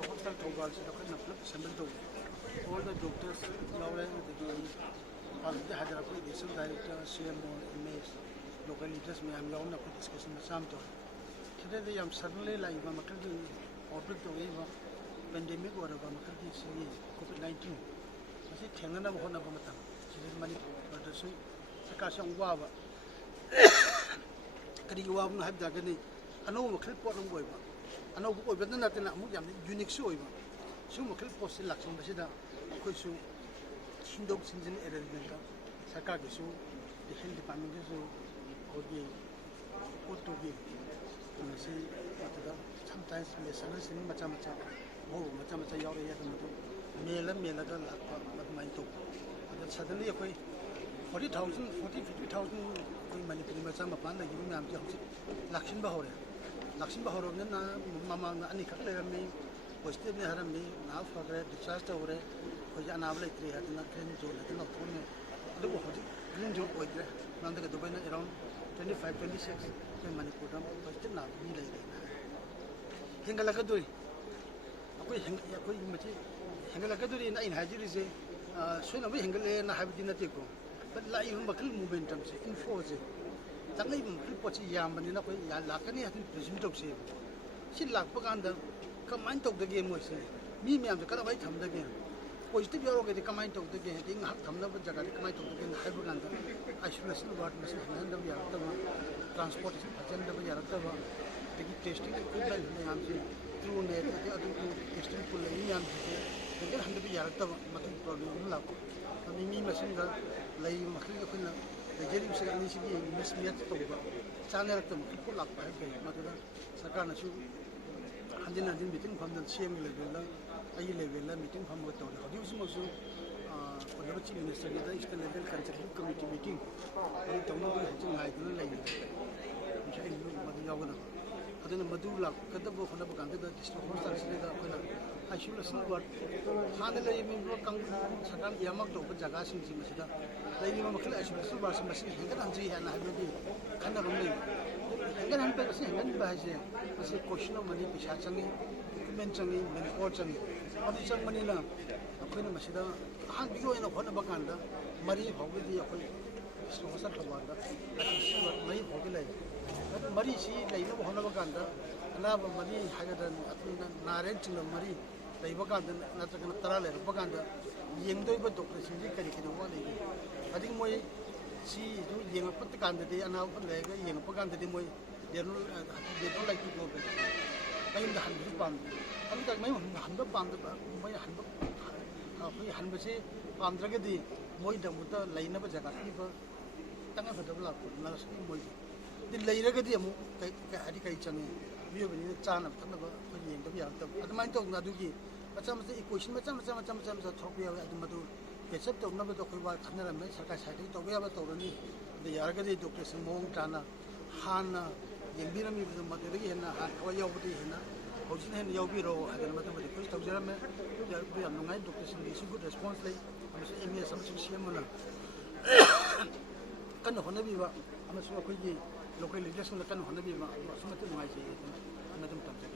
hospital Thogal assemble all the doctors, the Hyderabad District Director, CMO, MAs, local leaders, may am young discussion with some to. Today they am suddenly like Mamakadi outbreak of pandemic or of Mamakadi COVID-19. I say Tangana Honabamata, she is money for the suit, Sakashan Wawa. Kadiwa have Dagani, I know Makil Portland Waiva. I know who but not in a unique show. So Makil Post election, Basida, Kusu. Shindog Sinjin Eredenta, Sakagasu, the Hill Department or the Otogi. And I say, sometimes we are soliciting Machamata, oh, Machamata Yori, Mela, my top. And suddenly, 40,000, 50,000 money to Macama Panda, giving me Lakshin Bahore. Lakshin Bahore, Mamma, Anika, was still near me, now for the disaster over. An hour later, I had not clean to let not only the green job with the around 25, 26 money put on, but still not be late. Hingalakadui. Hingalakadui in Haji is a soon away Hingale and I have dinner take home. But like even Makil momentum, enforce it. That even Kripochi Yam and enough Lakani, I think, presumed to save. She lacked Paganda, come and talk the game was saying. Me, I'm the Karawai come the game. Positive Yoro get the command of the game, didn't have come over the command of the game, Hyperganda. I should have seen what Mrs. Hernando Yaratava, transport agenda of Yaratava, the testing equipment, through net, the other two testing to Layan, the 100 Yaratava, Makin problem, love. I mean, Masinga, Lay Makina, the Jerry Saganisi, Miss Miat, Sanaratum, people up by Matana, Sakana, and then I didn't meeting from the same level. I level meeting from what I was also for the chief minister, the level consultative committee meeting. I don't know like the language. I don't know Madula, Katabu, the district I should have seen what Hanala Sagan Yamato, Jagasin Zimasida. Lady Mamakla, I should have seen what some machine and I will be kind of a and then I'm saying, I say, question of money, Pishachani, mentioning, menfortuning. What is some money now? A queen of Masida, can't be going upon a Baganda, Marie Hoggy, so was a Havanda. I can see what Marie Hoggy. But Marie, she lay no Honabaganda, and I have Marie Hagadan, Narentin of Marie, the Baganda, Natara, Baganda, Yendo, but Doctor Sindicate in one day. I think my she do young put the candidate and now young Paganda, they don't like to go back. I am the 100 pound. I'm like my 100 pound, my 100 Pandragadi, Moida Muta, Lane of Jagativa, Tanga for the blood, last Moy. The Layragadium, Adikaichani, we have been in the town of Tanaba, at the mind of Nadugi, but some of the equation, but some of the Tokyo at the Madu, except of Naba Tokiwa, Kanara, Sakasati, Tokiwa Torani, the Yaragadi, Dr. Simon Tana, Hana, Yambirami with the Materi and Kawayoti, Hojin and Yobiro, and the mathematical first of Jeremy, we are no Dr. Simon, good response like Amy Samson Shimona. Kan Honabiva, I'm a Swaki, local leaders on the Kan Honabiva, something like it, another time.